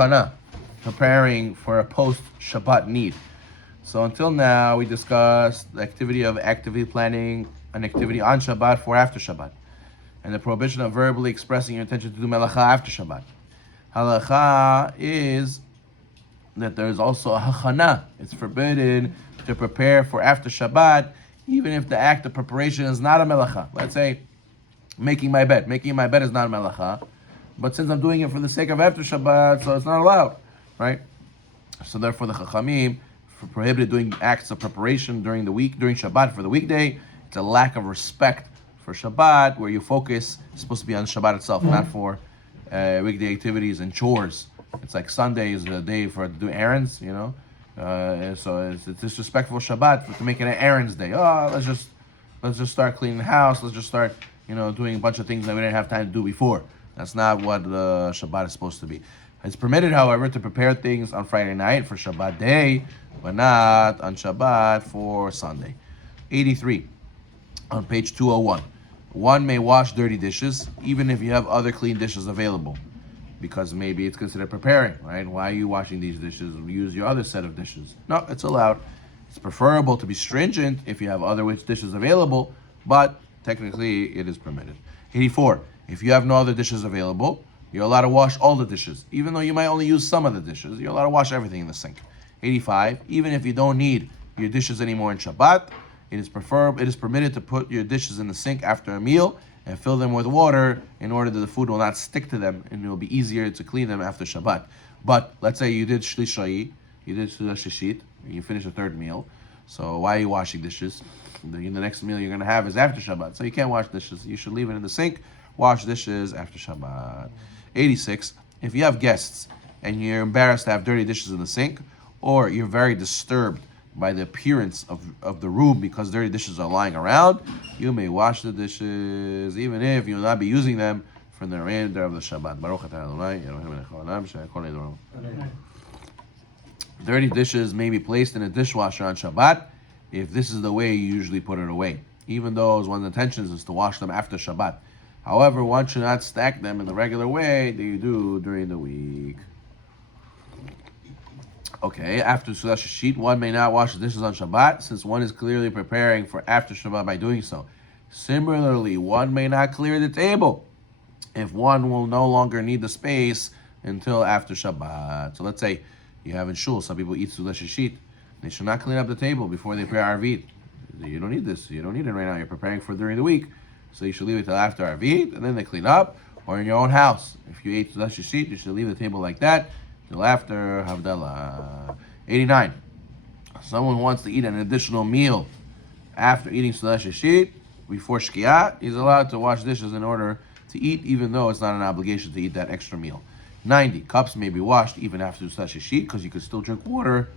Hana, preparing for a post-Shabbat need. So until now, we discussed the activity of actively planning an activity on Shabbat for after Shabbat, and the prohibition of verbally expressing your intention to do melacha after Shabbat. Halacha is that there is also a hachana. It's forbidden to prepare for after Shabbat, even if the act of preparation is not a melacha. Let's say making my bed. Making my bed is not a melacha, but since I'm doing it for the sake of after Shabbat, so it's not allowed, right? So therefore, the Chachamim prohibited doing acts of preparation during the week, during Shabbat for the weekday. It's a lack of respect for Shabbat, where your focus is supposed to be on Shabbat itself, not for weekday activities and chores. It's like Sunday is the day for to do errands, so it's disrespectful Shabbat to make it an errands day. Oh, let's just start cleaning the house. Let's just start, doing a bunch of things that we didn't have time to do before. That's not what Shabbat is supposed to be. It's permitted, however, to prepare things on Friday night for Shabbat day, but not on Shabbat for Sunday. 83, on page 201. One may wash dirty dishes, even if you have other clean dishes available, because maybe it's considered preparing, right? Why are you washing these dishes? Use your other set of dishes. No, it's allowed. It's preferable to be stringent if you have other dishes available, but technically it is permitted. 84, if you have no other dishes available, you're allowed to wash all the dishes. Even though you might only use some of the dishes, you're allowed to wash everything in the sink. 85, even if you don't need your dishes anymore in Shabbat, it is permitted to put your dishes in the sink after a meal and fill them with water in order that the food will not stick to them and it will be easier to clean them after Shabbat. But let's say you did Shlishayi, you did Shishit, you finished the third meal. So why are you washing dishes? The next meal you're going to have is after Shabbat. So you can't wash dishes. You should leave it in the sink. Wash dishes after Shabbat. 86, if you have guests and you're embarrassed to have dirty dishes in the sink, or you're very disturbed by the appearance of the room because dirty dishes are lying around, you may wash the dishes even if you will not be using them for the remainder of the Shabbat. Baruch atah Adonai, Eloheinu melech haolam, dirty dishes may be placed in a dishwasher on Shabbat if this is the way you usually put it away, even though one's intention is to wash them after Shabbat. However, one should not stack them in the regular way that you do during the week. Okay, after Sudah Shishit, one may not wash the dishes on Shabbat since one is clearly preparing for after Shabbat by doing so. Similarly, one may not clear the table if one will no longer need the space until after Shabbat. So let's say you have in shul, some people eat Sudah Shishit. They should not clean up the table before they prepare Arvit. You don't need this. You don't need it right now. You're preparing for during the week. So you should leave it till after Arvit, and then they clean up, or in your own house. If you ate Sudah Shishit, you should leave the table like that till after Havdalah. 89. Someone wants to eat an additional meal after eating Sudah Shishit before Shkiat, he's allowed to wash dishes in order to eat, even though it's not an obligation to eat that extra meal. 90. Cups may be washed even after Sudah Shishit, because you could still drink water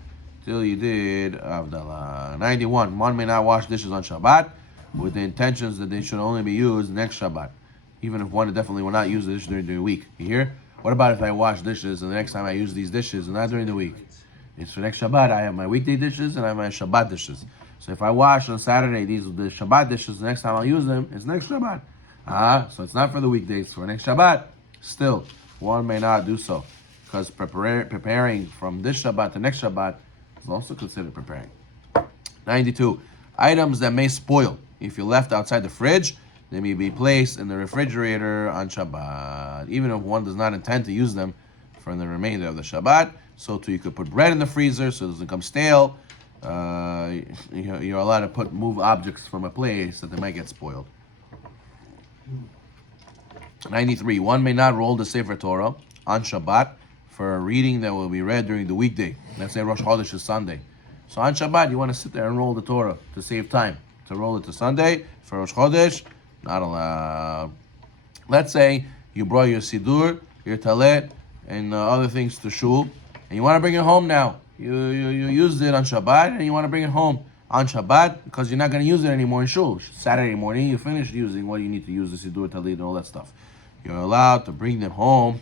till you did Havdalah. 91. One may not wash dishes on Shabbat with the intentions that they should only be used next Shabbat, even if one definitely will not use the dish during the week. You hear? What about if I wash dishes and the next time I use these dishes and not during the week? It's for next Shabbat. I have my weekday dishes and I have my Shabbat dishes. So if I wash on Saturday the Shabbat dishes, the next time I'll use them is next Shabbat. So it's not for the weekdays, for next Shabbat. Still, one may not do so, because preparing from this Shabbat to next Shabbat is also considered preparing. 92. Items that may spoil if you left outside the fridge, they may be placed in the refrigerator on Shabbat, even if one does not intend to use them for the remainder of the Shabbat. So too, you could put bread in the freezer so it doesn't come stale. You're allowed to move objects from a place that they might get spoiled. 93. One may not roll the Sefer Torah on Shabbat for a reading that will be read during the weekday. Let's say Rosh Chodesh is Sunday. So on Shabbat, you want to sit there and roll the Torah to save time. To roll it to Sunday for Rosh Chodesh, not allowed. Let's say you brought your Sidur, your Talet, and other things to shul, and you want to bring it home now. You used it on Shabbat, and you want to bring it home on Shabbat because you're not going to use it anymore in shul. Saturday morning, you finished using what you need to use, the Sidur, Talit, and all that stuff. You're allowed to bring them home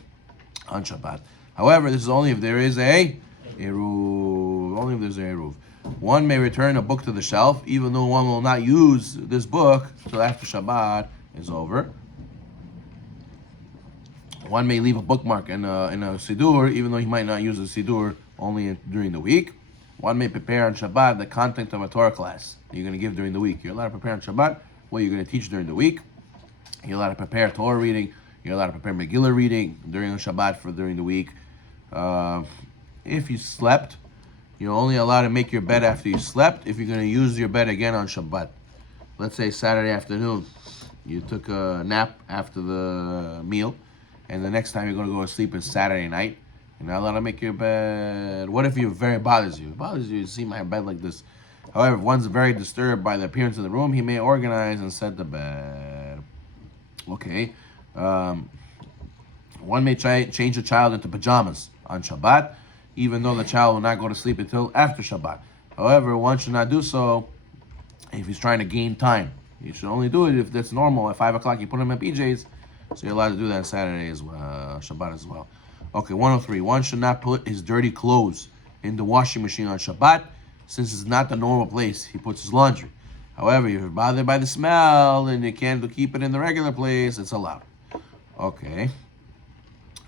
on Shabbat. However, this is only if there is a Eruv. Only if there's a Eruv. One may return a book to the shelf, even though one will not use this book till after Shabbat is over. One may leave a bookmark in a siddur, even though he might not use the siddur only during the week. One may prepare on Shabbat the content of a Torah class that you're going to give during the week. You're allowed to prepare on Shabbat what you're going to teach during the week. You're allowed to prepare Torah reading. You're allowed to prepare Megillah reading during Shabbat for during the week. If you slept, you're only allowed to make your bed after you slept if you're going to use your bed again on Shabbat. Let's say Saturday afternoon, you took a nap after the meal, and the next time you're going to go to sleep is Saturday night. You're not allowed to make your bed. What if it bothers you? It bothers you to see my bed like this. However, if one's very disturbed by the appearance of the room, he may organize and set the bed. Okay. One may change a child into pajamas on Shabbat, even though the child will not go to sleep until after Shabbat. However, one should not do so if he's trying to gain time. You should only do it if that's normal. At 5 o'clock, you put him in PJs, so you're allowed to do that on Saturday as well, Shabbat as well. Okay, 103. One should not put his dirty clothes in the washing machine on Shabbat, since it's not the normal place he puts his laundry. However, if you're bothered by the smell and you can't keep it in the regular place, it's allowed. Okay.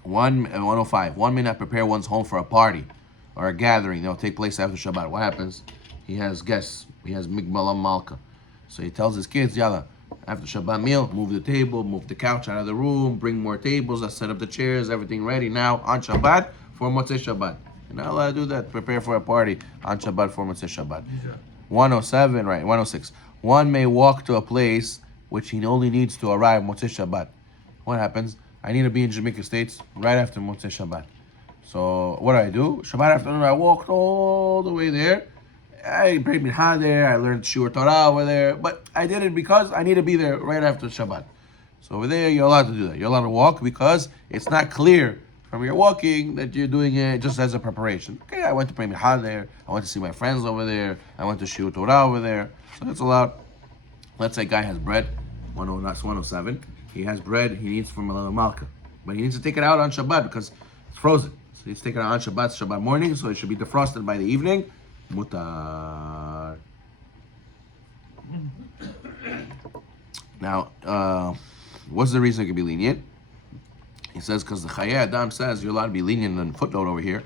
105. One may not prepare one's home for a party or a gathering that will take place after Shabbat. What happens? He has guests. He has Migmalam Malka. So he tells his kids, Yalla, after Shabbat meal, move the table, move the couch out of the room, bring more tables, let's set up the chairs, everything ready now on Shabbat for Motzei Shabbat. You're not allowed to do that. Prepare for a party on Shabbat for Motzei Shabbat. 107, right, 106. One may walk to a place which he only needs to arrive Motzei Shabbat. What happens? I need to be in Jamaica States right after Motzei Shabbat. So what do? Shabbat afternoon, I walked all the way there. I prayed mincha there, I learned Shiur Torah over there, but I did it because I need to be there right after Shabbat. So over there, you're allowed to do that. You're allowed to walk because it's not clear from your walking that you're doing it just as a preparation. Okay, I went to pray mincha there, I went to see my friends over there, I went to Shiur Torah over there, so that's allowed. Let's say a guy has bread, 107. He has bread he needs from a malka, but he needs to take it out on Shabbat because it's frozen. So he needs to take it out on Shabbat morning, so it should be defrosted by the evening. Mutar. Now, what's the reason it could be lenient? He says because the Chayei Adam says you're allowed to be lenient in the footnote over here.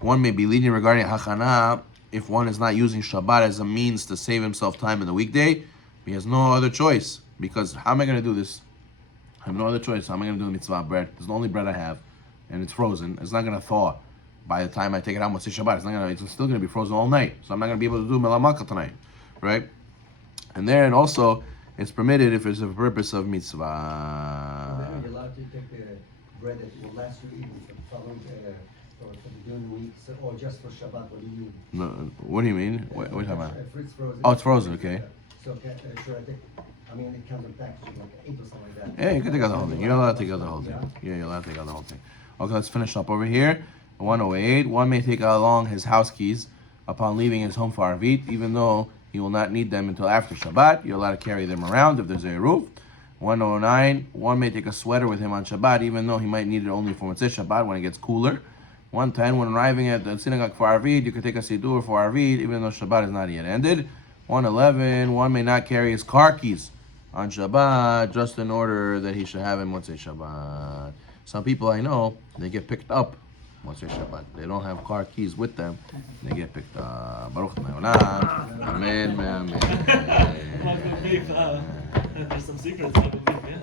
One may be lenient regarding hachana if one is not using Shabbat as a means to save himself time in the weekday. He has no other choice because how am I going to do this? I have no other choice. How am I going to do the mitzvah bread? It's the only bread I have, and it's frozen. It's not going to thaw by the time I take it out Motzei Shabbat. It's still going to be frozen all night, so I'm not going to be able to do melamaka tonight, right? And then also, it's permitted if it's a purpose of mitzvah. Are you allowed to take the bread that will last you even for the following for during the week, or just for Shabbat? What do you mean? No, what do you mean? What are you talking about? If it's frozen. Oh, it's frozen. Okay. So should I take? I mean, it comes in packaging like 8 or something like that. Yeah, you can take out the whole thing. You're allowed to take out the whole thing. Yeah, you're allowed to take out the whole thing. Okay, let's finish up over here. 108. One may take along his house keys upon leaving his home for Arvit, even though he will not need them until after Shabbat. You're allowed to carry them around if there's a roof. 109. One may take a sweater with him on Shabbat, even though he might need it only for Motzei Shabbat when it gets cooler. 110. When arriving at the synagogue for Arvit, you can take a siddur for Arvit, even though Shabbat is not yet ended. 111. One may not carry his car keys on Shabbat just in order that he should have him Motzei Shabbat. Some people I know, they get picked up Motzei Shabbat. They don't have car keys with them. They get picked up. Baruch Amen. Amen. There's some secrets, I believe, yeah.